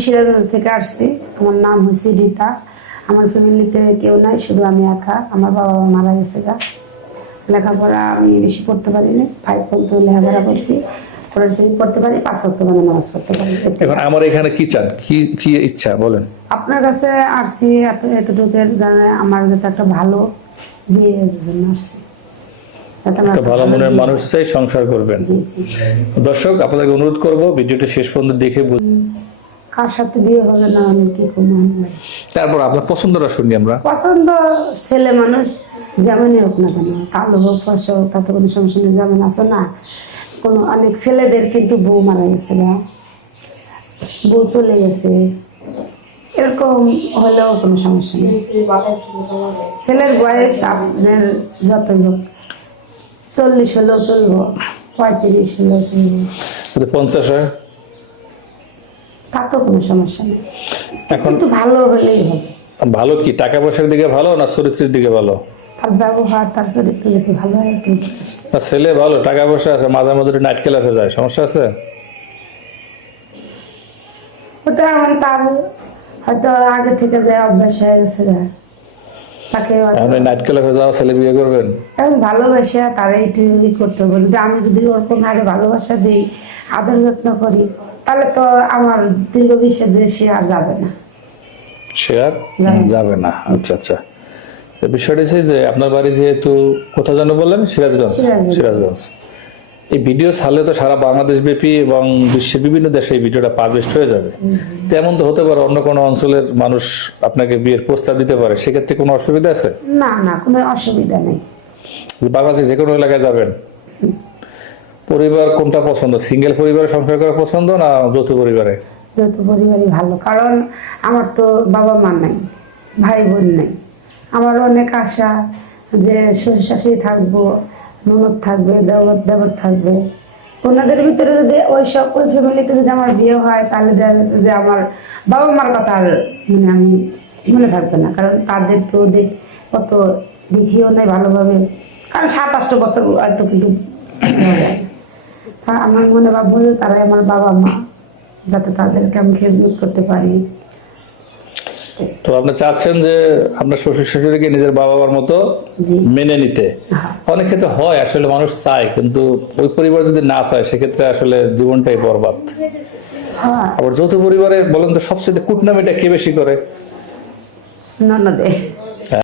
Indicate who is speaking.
Speaker 1: সিরাজগঞ্জ থেকে আসছি। আমার নাম হচ্ছে রীতা। আমার ফ্যামিলিতে কেউ নাই শুধু আমি একা। আমার বাবা মারা গেছে গা। লেখাপড়া আমি বেশি পড়তে পারিনি ফাইভ পর্যন্ত লেখাপড়া করছি। পড়তে পারি পাঁচ মানে নামাজ পড়তে পারি।
Speaker 2: এখন আমার এখানে কি চান? কি কি ইচ্ছা? বলেন।
Speaker 1: আপনার কাছে আসছি এত এতটুকুর জানে আমার যাতে একটা ভালো বিয়ের জন্য আসছি।
Speaker 2: একটা ভালো মনের মানুষ চাই সংসার করবেন। দর্শক আপনাদেরকে অনুরোধ করব ভিডিওটা শেষ পর্যন্ত দেখে বুঝ-
Speaker 1: কার সাথে বিয়ে হবে না আমি কি করব
Speaker 2: তারপর আপনার পছন্দটা শুনি আমরা।
Speaker 1: পছন্দ ছেলে মানুষ যেমনই হোক না কেন কালো হোক ফসা হোক তাতে কোনো সমস্যা নেই যেমন আছে না কোনো অনেক ছেলেদের কিন্তু বউ মারা গেছে না বউ চলে গেছে এরকম হলেও কোনো সমস্যা নেই। ছেলের বয়স আপনার যতই হোক চল্লিশ হলেও চলবো পঁয়ত্রিশ হলেও চলবো।
Speaker 2: পঞ্চাশ হয়।
Speaker 1: তাতেও কোনো সমস্যা নেই।
Speaker 2: এখন
Speaker 1: একটু ভালো হলেই হবে।
Speaker 2: ভালো কি? টাকা পয়সার দিকে ভালো না চরিত্রের দিকে ভালো?
Speaker 1: তার ব্যবহার তার চরিত্র যদি ভালো হয় কিন্তু
Speaker 2: না ছেলে ভালো টাকা পয়সা আছে মাঝে মধ্যে নাইট ক্লাবে যায় সমস্যা আছে?
Speaker 1: ওটা আমার তার হয়তো আগে থেকে যে অভ্যাস হয়ে গেছে
Speaker 2: নাইট হয়ে যাওয়া ছেলে বিয়ে করবেন।
Speaker 1: এখন ভালোবাসা তারা একটু করতে হবে যদি আমি যদি ওরকম ভালোবাসা দিই আদর যত্ন করি তাহলে তো আমার দীর্ঘ বিশ্বে যে সে আর যাবে না।
Speaker 2: সে আর
Speaker 1: যাবে না।
Speaker 2: আচ্ছা আচ্ছা। বিষয়টা যে আপনার বাড়ি যেহেতু কোথায় যেন বললেন? সিরাজগঞ্জ।
Speaker 1: সিরাজগঞ্জ।
Speaker 2: এই ভিডিও ছাড়লে তো সারা বাংলাদেশ ব্যাপী এবং বিশ্বের বিভিন্ন দেশে এই ভিডিওটা পাবলিশ হয়ে যাবে। তেমন তো হতে পারে অন্য কোনো অঞ্চলের মানুষ আপনাকে বিয়ের প্রস্তাব দিতে পারে। সেক্ষেত্রে কোনো অসুবিধা আছে?
Speaker 1: না না কোনো অসুবিধা নেই।
Speaker 2: বাংলাদেশে যে কোনো এলাকায় যাবেন। পরিবার কোনটা পছন্দ? সিঙ্গেল পরিবারে সংসার করা পছন্দ না যৌথ পরিবারে?
Speaker 1: যৌথ পরিবারই ভালো কারণ আমার তো বাবা মা নাই ভাই বোন নাই। আমার অনেক আশা যে শ্বশুর শাশুড়ি থাকব ননদ থাকবে দেবর দেবর থাকবে। ওনাদের ভিতরে যদি ওই সব ওই ফ্যামিলিতে যদি আমার বিয়ে হয়, তাহলে দেখা যাচ্ছে যে আমার বাবা মার কথা আর মানে আমি মনে থাকবে না। কারণ তাদের তো দেখ কত দেখিও নাই ভালোভাবে। কারণ সাত আটটা বছর হয়তো কিন্তু আমার মনে ভাববো যে তারাই আমার বাবা মা যাতে তাদেরকে আমি খেজমত করতে পারি।
Speaker 2: তো আপনি চাচ্ছেন যে আপনার শ্বশুর শাশুড়িকে নিজের বাবা মার মতো মেনে নিতে।
Speaker 1: হ্যাঁ।
Speaker 2: অনেক ক্ষেত্রে হয় আসলে মানুষ চায় কিন্তু ওই পরিবার যদি না চায় সেক্ষেত্রে আসলে জীবনটাই বরবাদ।
Speaker 1: হ্যাঁ।
Speaker 2: আবার যৌথ পরিবারে বলেন তো সবচেয়ে কুটনামিটা কে বেশি করে?
Speaker 1: ননদে।